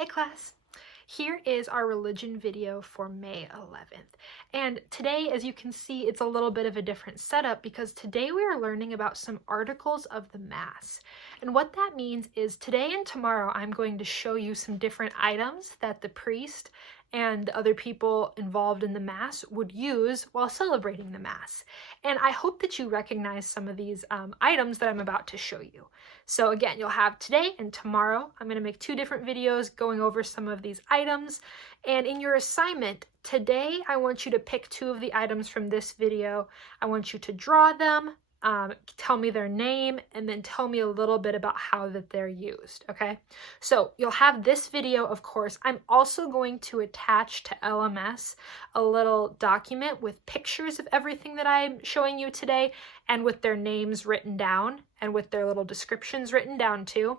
Hey class! Here is our religion video for May 11th. And today, as you can see, it's a little bit of a different setup because today we are learning about some articles of the Mass. And what that means is today and tomorrow I'm going to show you some different items that the priest and other people involved in the Mass would use while celebrating the Mass. And I hope that you recognize some of these items that I'm about to show you. So again, you'll have today and tomorrow. I'm going to make two different videos going over some of these items. And in your assignment, today I want you to pick two of the items from this video. I want you to draw them, tell me their name, and then tell me a little bit about how that they're used, okay? So you'll have this video, of course. I'm also going to attach to LMS a little document with pictures of everything that I'm showing you today and with their names written down and with their little descriptions written down too.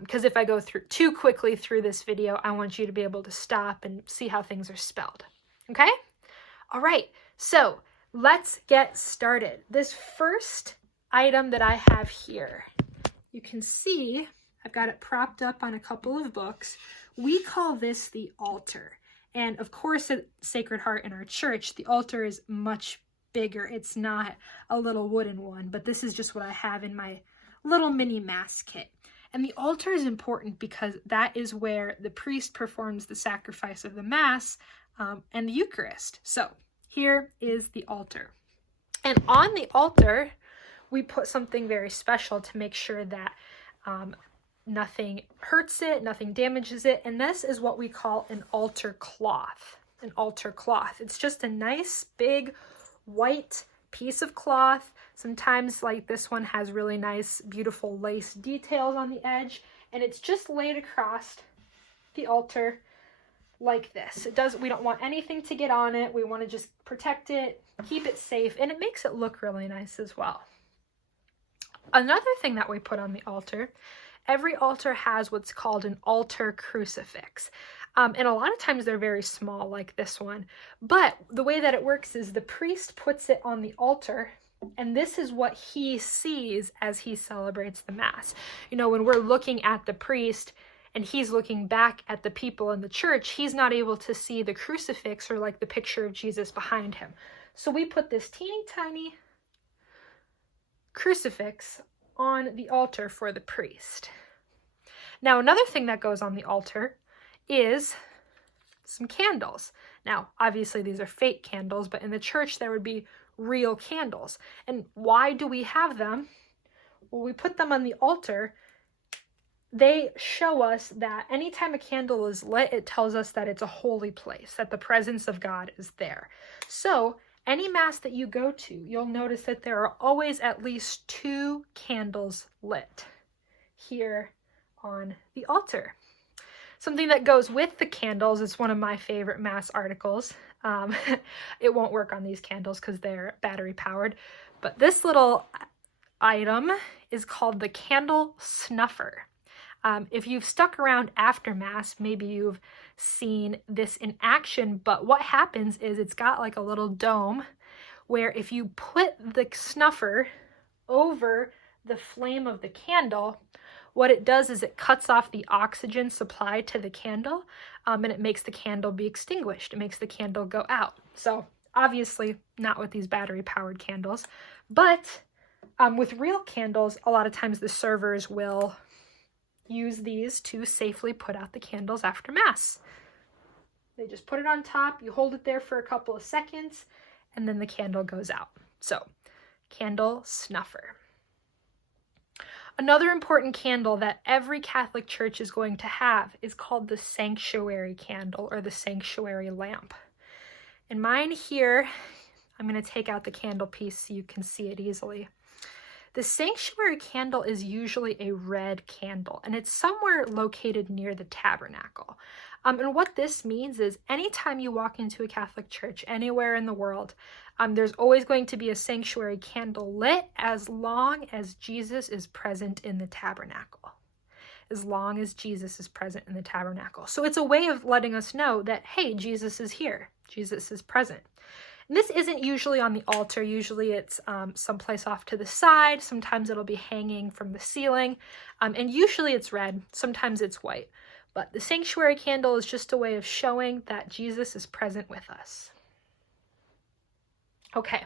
Because if I go through too quickly through this video, I want you to be able to stop and see how things are spelled, okay? All right, so let's get started. This first item that I have here, you can see I've got it propped up on a couple of books. We call this the altar. And of course at Sacred Heart in our church, the altar is much bigger. It's not a little wooden one, but this is just what I have in my little mini Mass kit. And the altar is important because that is where the priest performs the sacrifice of the Mass and the Eucharist. So here is the altar. And on the altar, we put something very special to make sure that nothing hurts it, nothing damages it. And this is what we call an altar cloth. An altar cloth. It's just a nice big white piece of cloth. Sometimes like this one has really nice, beautiful lace details on the edge. And it's just laid across the altar like this. We don't want anything to get on it. We want to just protect it, keep it safe, and it makes it look really nice as well. Another thing that we put on the altar, every altar has what's called an altar crucifix. And a lot of times they're very small like this one. But the way that it works is the priest puts it on the altar, and this is what he sees as he celebrates the Mass. You know, when we're looking at the priest and he's looking back at the people in the church, he's not able to see the crucifix or like the picture of Jesus behind him. So we put this teeny tiny crucifix on the altar for the priest. Now, another thing that goes on the altar is some candles. Now, obviously these are fake candles, but in the church there would be real candles. And why do we have them? Well, we put them on the altar. They show us that anytime a candle is lit, it tells us that it's a holy place, that the presence of God is there. So any Mass that you go to, you'll notice that there are always at least 2 candles lit here on the altar. Something that goes with the candles is one of my favorite Mass articles. It won't work on these candles because they're battery powered, but this little item is called the candle snuffer. If you've stuck around after Mass, maybe you've seen this in action, but what happens is it's got like a little dome where if you put the snuffer over the flame of the candle, what it does is it cuts off the oxygen supply to the candle, and it makes the candle be extinguished. It makes the candle go out. So obviously not with these battery-powered candles, but with real candles, a lot of times the servers will use these to safely put out the candles after Mass. They just put it on top, you hold it there for a couple of seconds, and then the candle goes out. So, candle snuffer. Another important candle that every Catholic church is going to have is called the sanctuary candle or the sanctuary lamp. And mine here, I'm going to take out the candle piece so you can see it easily. The sanctuary candle is usually a red candle, and it's somewhere located near the tabernacle. And what this means is anytime you walk into a Catholic church anywhere in the world, there's always going to be a sanctuary candle lit as long as Jesus is present in the tabernacle. As long as Jesus is present in the tabernacle. So it's a way of letting us know that, hey, Jesus is here. Jesus is present. And this isn't usually on the altar. Usually it's someplace off to the side. Sometimes it'll be hanging from the ceiling. And usually it's red. Sometimes it's white. But the sanctuary candle is just a way of showing that Jesus is present with us. Okay,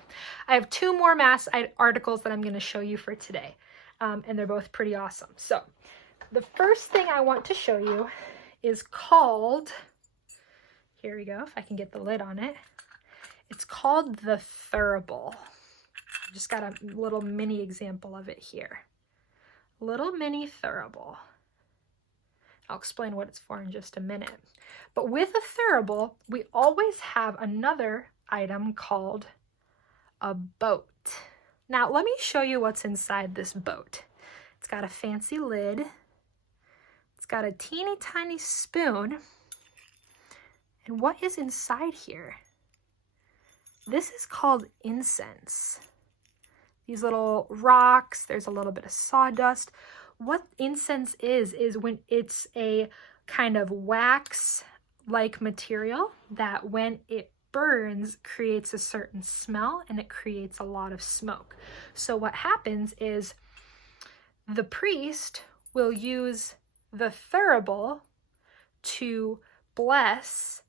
I have 2 more Mass articles that I'm going to show you for today, and they're both pretty awesome. So the first thing I want to show you is called, here we go, if I can get the lid on it, it's called the thurible. I just got a little mini example of it here. Little mini thurible. I'll explain what it's for in just a minute. But with a thurible, we always have another item called a boat. Now, let me show you what's inside this boat. It's got a fancy lid. It's got a teeny tiny spoon. And what is inside here? This is called incense. These little rocks, there's a little bit of sawdust. What incense is when it's a kind of wax-like material that when it burns creates a certain smell and it creates a lot of smoke. So what happens is the priest will use the thurible to bless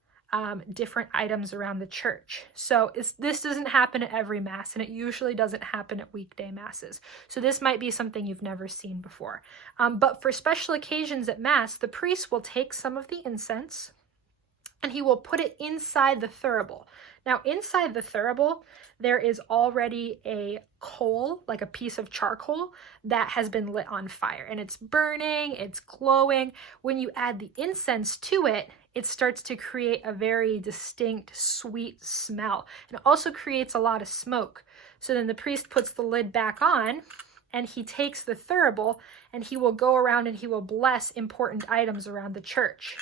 different items around the church. So this doesn't happen at every Mass, and it usually doesn't happen at weekday Masses. So this might be something you've never seen before. But for special occasions at Mass, the priest will take some of the incense and he will put it inside the thurible. Now, inside the thurible, there is already a coal, like a piece of charcoal, that has been lit on fire. And it's burning, it's glowing. When you add the incense to it, it starts to create a very distinct, sweet smell. And it also creates a lot of smoke. So then the priest puts the lid back on, and he takes the thurible, and he will go around and he will bless important items around the church.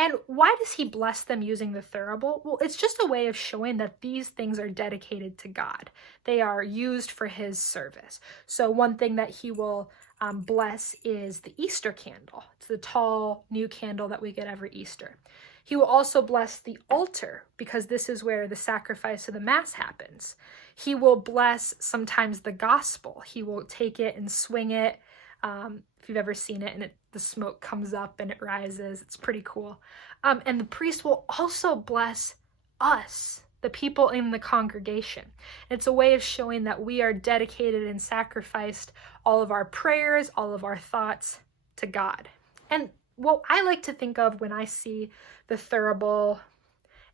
And why does he bless them using the thurible? Well, it's just a way of showing that these things are dedicated to God. They are used for his service. So one thing that he will bless is the Easter candle. It's the tall new candle that we get every Easter. He will also bless the altar because this is where the sacrifice of the Mass happens. He will bless sometimes the gospel. He will take it and swing it. If you've ever seen it, and the smoke comes up and it rises, it's pretty cool. And the priest will also bless us, the people in the congregation. It's a way of showing that we are dedicated and sacrificed all of our prayers, all of our thoughts to God. And what I like to think of when I see the thurible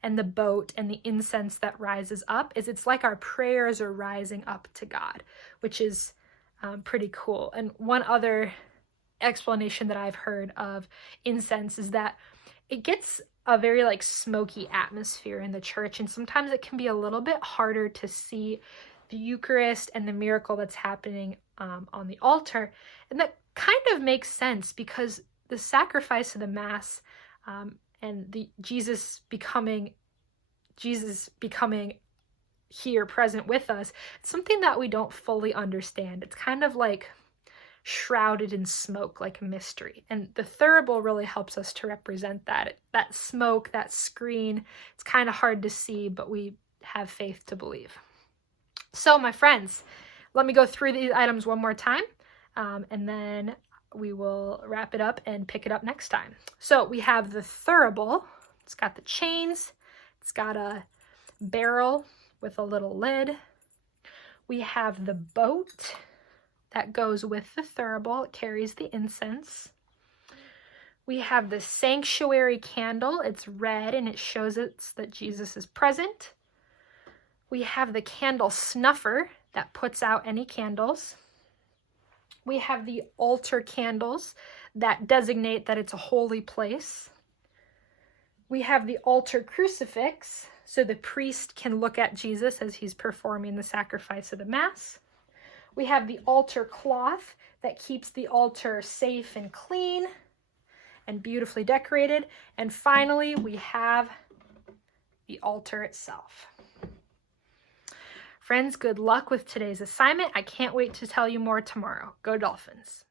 and the boat and the incense that rises up is it's like our prayers are rising up to God, which is pretty cool. And one other explanation that I've heard of incense is that it gets a very like smoky atmosphere in the church, and sometimes it can be a little bit harder to see the Eucharist and the miracle that's happening on the altar. And that kind of makes sense because the sacrifice of the Mass and the Jesus becoming here present with us, it's something that we don't fully understand. It's kind of like shrouded in smoke, like a mystery. And the thurible really helps us to represent that smoke, that screen. It's kind of hard to see, but we have faith to believe. So my friends, let me go through these items one more time, and then we will wrap it up and pick it up next time. So we have the thurible. It's got the chains. It's got a barrel with a little lid. We have the boat that goes with the thurible. It carries the incense. We have the sanctuary candle. It's red and it shows us that Jesus is present. We have the candle snuffer that puts out any candles. We have the altar candles that designate that it's a holy place. We have the altar crucifix, so the priest can look at Jesus as he's performing the sacrifice of the Mass. We have the altar cloth that keeps the altar safe and clean and beautifully decorated. And finally, we have the altar itself. Friends, good luck with today's assignment. I can't wait to tell you more tomorrow. Go Dolphins!